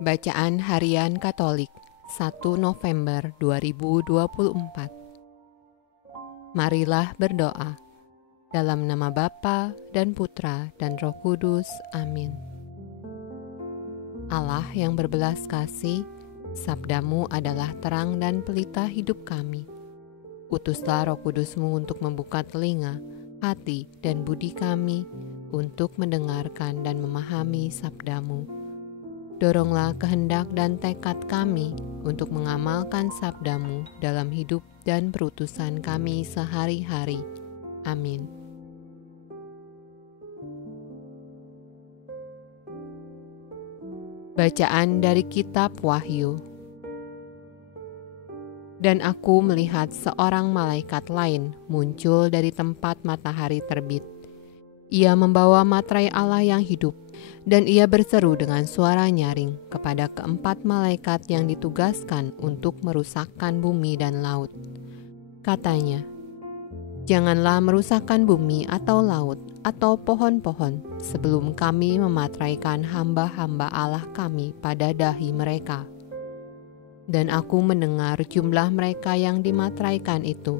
Bacaan Harian Katolik 1 November 2024. Marilah berdoa. Dalam nama Bapa dan Putra dan Roh Kudus. Amin. Allah yang berbelas kasih, sabdamu adalah terang dan pelita hidup kami. Utuslah Roh Kudusmu untuk membuka telinga, hati, dan budi kami untuk mendengarkan dan memahami sabdamu. Doronglah kehendak dan tekad kami untuk mengamalkan sabdamu dalam hidup dan perutusan kami sehari-hari. Amin. Bacaan dari Kitab Wahyu. Dan aku melihat seorang malaikat lain muncul dari tempat matahari terbit. Ia membawa materai Allah yang hidup, dan ia berseru dengan suara nyaring kepada keempat malaikat yang ditugaskan untuk merusakkan bumi dan laut. Katanya, "Janganlah merusakkan bumi atau laut atau pohon-pohon sebelum kami memateraikan hamba-hamba Allah kami pada dahi mereka." Dan aku mendengar jumlah mereka yang dimateraikan itu,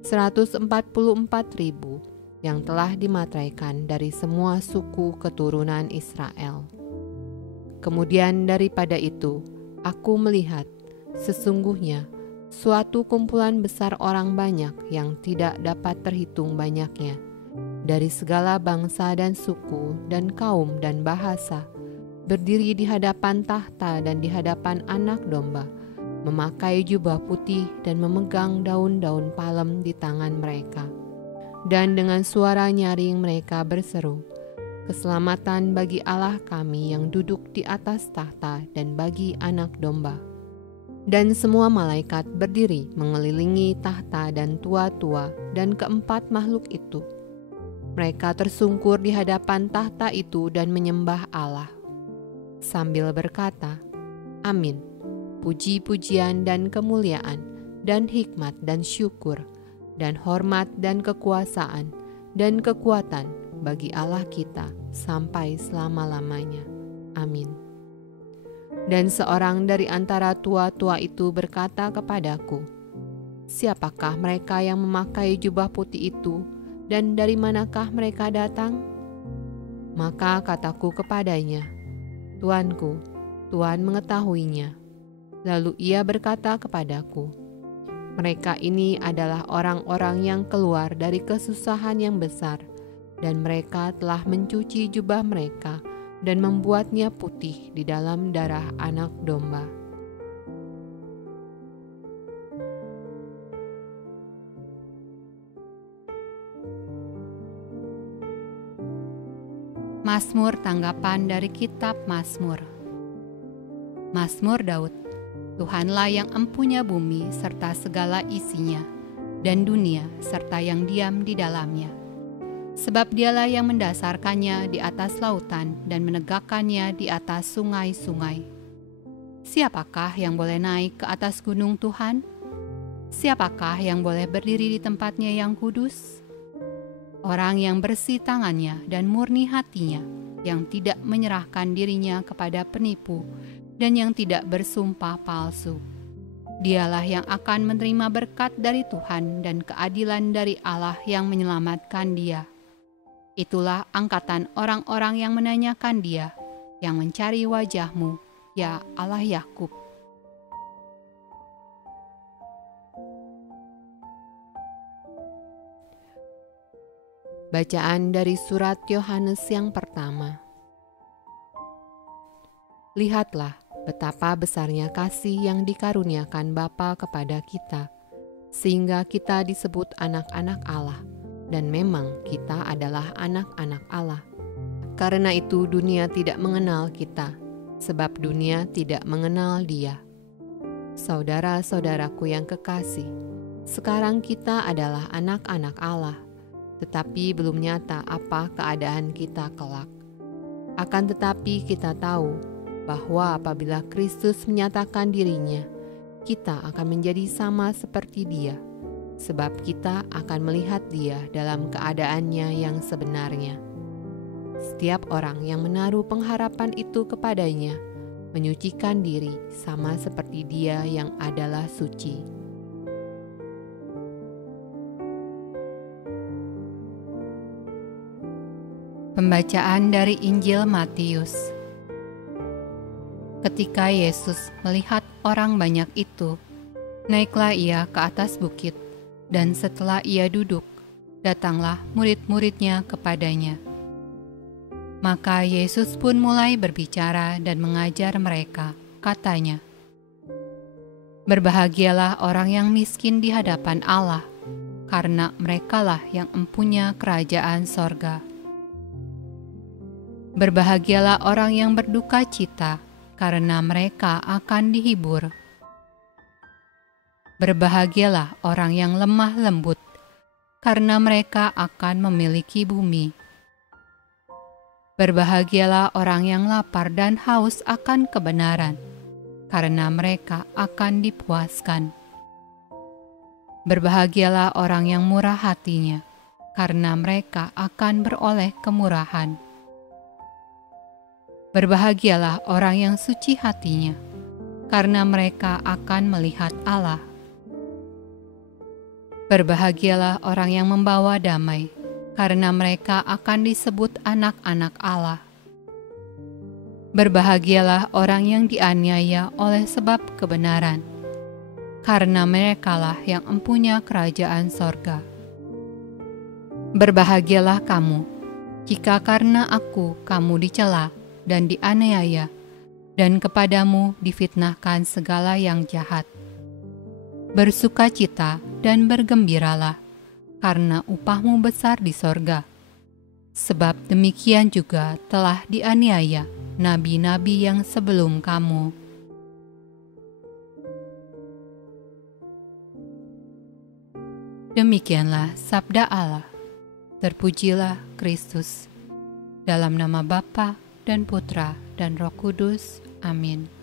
144.000 yang telah dimateraikan dari semua suku keturunan Israel. Kemudian daripada itu, aku melihat sesungguhnya suatu kumpulan besar orang banyak yang tidak dapat terhitung banyaknya, dari segala bangsa dan suku dan kaum dan bahasa, berdiri di hadapan tahta dan di hadapan Anak Domba, memakai jubah putih dan memegang daun-daun palem di tangan mereka. Dan dengan suara nyaring mereka berseru, "Keselamatan bagi Allah kami yang duduk di atas tahta dan bagi Anak Domba." Dan semua malaikat berdiri mengelilingi tahta dan tua-tua dan keempat makhluk itu. Mereka tersungkur di hadapan tahta itu dan menyembah Allah, sambil berkata, "Amin, puji-pujian dan kemuliaan, dan hikmat dan syukur, dan hormat dan kekuasaan, dan kekuatan bagi Allah kita sampai selama-lamanya. Amin." Dan seorang dari antara tua-tua itu berkata kepadaku, "Siapakah mereka yang memakai jubah putih itu, dan dari manakah mereka datang?" Maka kataku kepadanya, "Tuanku, Tuhan mengetahuinya." Lalu ia berkata kepadaku, "Mereka ini adalah orang-orang yang keluar dari kesusahan yang besar, dan mereka telah mencuci jubah mereka dan membuatnya putih di dalam darah Anak Domba." Mazmur tanggapan dari Kitab Mazmur. Mazmur Daud. Tuhanlah yang empunya bumi serta segala isinya, dan dunia serta yang diam di dalamnya. Sebab dialah yang mendasarkannya di atas lautan dan menegakkannya di atas sungai-sungai. Siapakah yang boleh naik ke atas gunung Tuhan? Siapakah yang boleh berdiri di tempatnya yang kudus? Orang yang bersih tangannya dan murni hatinya, yang tidak menyerahkan dirinya kepada penipu, dan yang tidak bersumpah palsu. Dialah yang akan menerima berkat dari Tuhan dan keadilan dari Allah yang menyelamatkan dia. Itulah angkatan orang-orang yang menanyakan dia, yang mencari wajah-Mu, ya Allah Yakub. Bacaan dari surat Yohanes yang pertama. Lihatlah betapa besarnya kasih yang dikaruniakan Bapa kepada kita, sehingga kita disebut anak-anak Allah, dan memang kita adalah anak-anak Allah. Karena itu dunia tidak mengenal kita, sebab dunia tidak mengenal Dia. Saudara-saudaraku yang kekasih, sekarang kita adalah anak-anak Allah, tetapi belum nyata apa keadaan kita kelak. Akan tetapi kita tahu bahwa apabila Kristus menyatakan dirinya, kita akan menjadi sama seperti Dia, sebab kita akan melihat Dia dalam keadaannya yang sebenarnya. Setiap orang yang menaruh pengharapan itu kepadanya menyucikan diri sama seperti Dia yang adalah suci. Pembacaan dari Injil Matius. Ketika Yesus melihat orang banyak itu, naiklah ia ke atas bukit, dan setelah ia duduk, datanglah murid-muridnya kepadanya. Maka Yesus pun mulai berbicara dan mengajar mereka, katanya, "Berbahagialah orang yang miskin di hadapan Allah, karena merekalah yang empunya kerajaan sorga. Berbahagialah orang yang berduka cita, karena mereka akan dihibur. Berbahagialah orang yang lemah lembut, karena mereka akan memiliki bumi. Berbahagialah orang yang lapar dan haus akan kebenaran, karena mereka akan dipuaskan. Berbahagialah orang yang murah hatinya, karena mereka akan beroleh kemurahan. Berbahagialah orang yang suci hatinya, karena mereka akan melihat Allah. Berbahagialah orang yang membawa damai, karena mereka akan disebut anak-anak Allah. Berbahagialah orang yang dianiaya oleh sebab kebenaran, karena merekalah yang empunya kerajaan sorga. Berbahagialah kamu, jika karena aku kamu dicela dan dianiaya, dan kepadamu difitnahkan segala yang jahat. Bersukacita dan bergembiralah, karena upahmu besar di sorga. Sebab demikian juga telah dianiaya nabi-nabi yang sebelum kamu." Demikianlah sabda Allah. Terpujilah Kristus. Dalam nama Bapa dan Putra dan Roh Kudus. Amin.